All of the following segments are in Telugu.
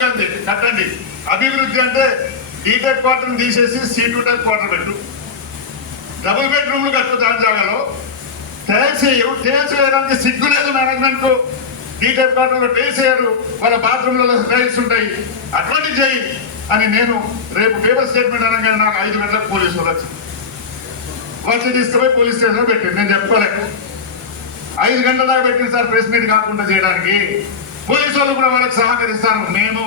కట్టండి. అభివృద్ధి అంటే డీటెక్ క్వార్టర్ తీసేసి C2 టైప్ క్వార్టర్ పెట్టు, డబుల్ బెడ్రూమ్లు కట్టు, దాని జాగాలో టైల్స్ వేయడానికి సిగ్గు లేదు మేనేజ్మెంట్ కు. డీటెక్ క్వార్టర్లో టైల్స్ వేయరు, వాళ్ళ బాత్రూమ్లలో టైల్స్ ఉంటాయి, అటువంటి చేయి అని నేను రేపు పేపర్ స్టేట్మెంట్ అనగానే నాకు 5 గంటలకు పోలీసులు వచ్చి తీసుకుపోయి పోలీస్ స్టేషన్లో పెట్టింది. నేను చెప్పుకోలేక 5 గంటల దాకా పెట్టింది సార్ ప్రెస్ మీట్ కాకుండా చేయడానికి. పోలీసు వాళ్ళు కూడా వాళ్ళకి సహకరిస్తాను, మేము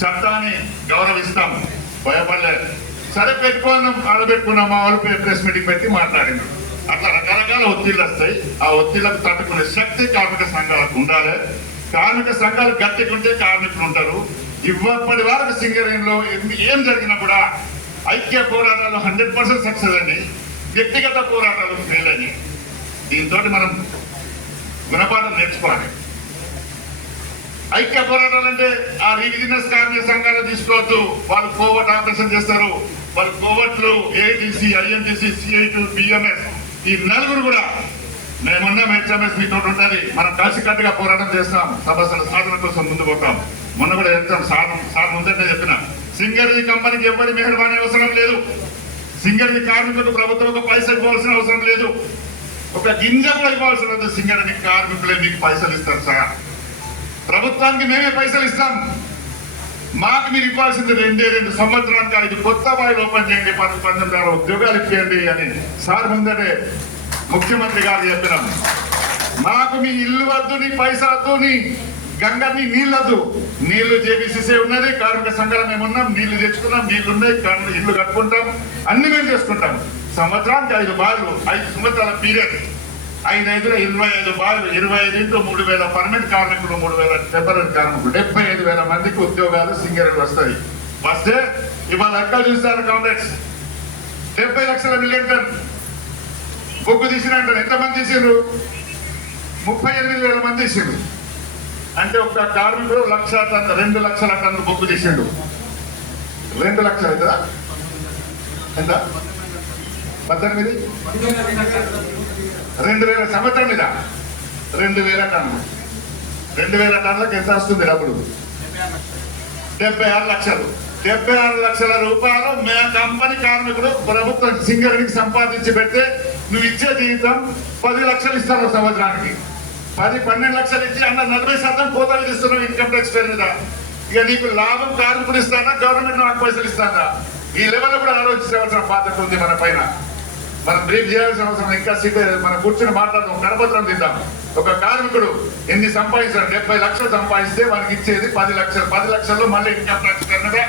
చట్టాన్ని గౌరవిస్తాము, భయపడలేదు. సరే పెట్టుకున్నాం, ఆడబెట్టుకున్నాం, మా వాళ్ళు ప్రెస్ మీటింగ్ పెట్టి మాట్లాడినాం. అట్లా రకరకాల ఒత్తిళ్ళు వస్తాయి. ఆ ఒత్తిళ్లకు తట్టుకునే శక్తి కార్మిక సంఘాలకు ఉండాలి. కార్మిక సంఘాలు గట్టికుంటే కార్మికులు ఉంటారు. ఇప్పటి వరకు సింగరేణిలో ఏం జరిగినా కూడా ఐక్య పోరాటాలు 100% సక్సెస్ అండి. వ్యక్తిగత పోరాటాలు ఫెయిల్ అని. దీంతో మనం గుణపాఠం నేర్చుకోవాలి. ఐక్య పోరాటాలు అంటే ఆ రీజినస్ కార్మిక సంఘాలు తీసుకోవద్దు. వాళ్ళు కోవట్ ఆపరేషన్ చేస్తారు. వాళ్ళు కోవట్లు AITC, INTC, CI2, BMS ఈ నలుగురు కూడా మేమున్నాం. HMS మీతో ఉంటుంది. మనం కలిసికట్టుగా పోరాటం చేస్తాం. సమస్యల సాధన కోసం ముందు పోతాం. మొన్న కూడా వెళ్తాం. సార్ ముందే చెప్పిన సింగరేణి కంపెనీకి ఎవరి మెహర్బానీ అవసరం లేదు. సింగరేణి కార్మికులకు ప్రభుత్వం ఒక పైసలు ఇవ్వాల్సిన అవసరం లేదు. ఒక గింజ కూడా ఇవ్వాల్సిన లేదు. సింగరేణి కార్మికులే మీకు పైసలు ఇస్తారు సార్. ప్రభుత్వానికి మేమే పైసలు ఇస్తాం. మాకు మీరు ఇవ్వాల్సింది 2 సంవత్సరానికి 5 కొత్త బాయిలు ఓపెన్ చేయండి, 19,000 ఉద్యోగాలు ఇచ్చేయండి అని సార్ ముందరే ముఖ్యమంత్రి గారు చెప్పినాం. మాకు మీ ఇల్లు వద్దు, నీ పైసా వద్దు, నీ గంగని నీళ్ళొద్దు. నీళ్లు JBCC ఉన్నది, కార్మిక సంఘాలు మేము ఉన్నాం, నీళ్లు తెచ్చుకున్నాం, నీళ్లు ఉన్నాయి, ఇల్లు కట్టుకుంటాం, అన్ని మేము చేసుకుంటాం. సంవత్సరానికి 5 బాయిలు, 5 సంవత్సరాల పీరియడ్, 5 25 బాయిలు, 25 into 3,000 పర్మనెంట్ కార్మికులు, 3,000 టెంపరీ కార్మికులు, 75,000 మందికి ఉద్యోగాలు సింగరేణి వస్తాయి. వస్తే ఇవాళ ఎక్కడ చూస్తారు కాంగ్రెస్ 70 లక్షల మిలియన్ టన్ బొగ్గు తీసినట్టు ఎంతమంది తీసిండ్రు? 38,000 మంది తీసిండు. అంటే ఒక కార్మికుడు 1,00,000 టన్, 2 లక్షల టన్ను బొగ్గు తీసిండు. 2 లక్షలు అవుతుందా? ఎంత? 18 2,000 సంవత్సరం మీద 2,000 టన్నులు. 2,000 టన్నులకు ఎంత వస్తుంది డబ్బులు? 76 లక్షలు. 76 లక్షల రూపాయలు మే కంపెనీ కార్మికుడు ప్రభుత్వం సింగరేణికి సంపాదించి పెడితే నువ్వు ఇచ్చే జీవితం 10 లక్షలు ఇస్తాను సంవత్సరానికి. 12 లక్షలు ఇచ్చి అన్న 40% కోతలు ఇస్తున్నావు ఇన్కమ్ ట్యాక్స్ పేరు మీద. ఇక నీకు లాభం కార్మికుడు ఇస్తానా, గవర్నమెంట్ నాకు పైసలు ఇస్తానా? ఈ లెవెల్ కూడా ఆలోచించవలసిన బాధ్యత ఉంది మన పైన. మనం బ్రీఫ్ చేయాల్సిన అవసరం ఇంకా మనం కూర్చొని మాట్లాడదాం, కరపత్రం తిందాం. ఒక కార్మికుడు ఎన్ని సంపాదిస్తాడు? 70 లక్షలు సంపాదిస్తే వానికి ఇచ్చేది 10 లక్షలు. 10 లక్షల్లో మళ్ళీ ఇన్కమ్ ట్యాక్స్ కన్నా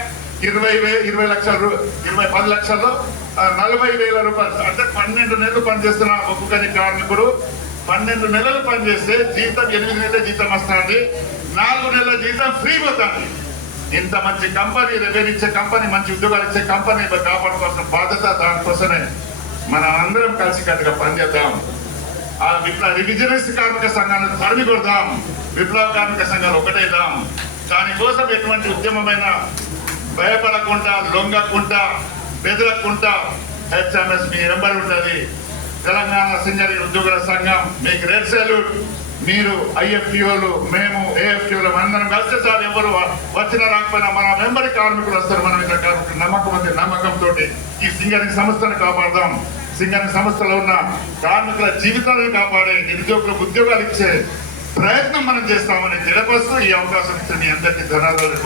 20 లక్షలు, 10 లక్షల్లో 40,000 రూపాయలు. అంటే 12 నెలలు పనిచేస్తున్న ఒక్కొక్కరి కార్మికుడు 12 నెలలు పనిచేస్తే జీతం 8 నెలల జీతం వస్తుంది, 4 నెలల జీతం ఫ్రీ పోతుంది. ఇంత మంచి కంపెనీ, రెవెన్యూ ఇచ్చే కంపెనీ, మంచి ఉద్యోగాలు ఇచ్చే కంపెనీ కాపాడుకోవాల్సిన బాధ్యత. దానికోసమే మనం అందరం కలిసికట్టుగా పనిచేద్దాం. ఆ రివిజనిస్ట్ కార్మిక సంఘాలను తరిమి కొడదాం. విప్లవ కార్మిక సంఘాలు ఒకటేద్దాం. దానికోసం ఎటువంటి ఉద్యమమైన భయపడకుండా, లొంగకుండా, బెదరకుండా HMS మీ వెంబడి ఉంటుంది. తెలంగాణ సింగరేణి ఉద్యోగుల సంఘం మీకు రెడ్ సెల్యూట్. మీరు IFTOలు, మేము AFTOలు అందరం కలిసి సార్ ఎవరు వచ్చినా రాకపోయినా మన వెంబడి కార్మికులు వస్తారు. మనం ఇక్కడ కార్మికులు నమ్మకంతో ఈ సింగరేణి సంస్థను కాపాడదాం. సింగరేణి సంస్థలో ఉన్న కార్మికుల జీవితాలను కాపాడే, నిరుద్యోగులకు ఉద్యోగాలు ఇచ్చే ప్రయత్నం మనం చేస్తామని తెలియపరుస్తూ ఈ అవకాశం ఇచ్చే మీ అందరికీ ధన్యవాదాలు.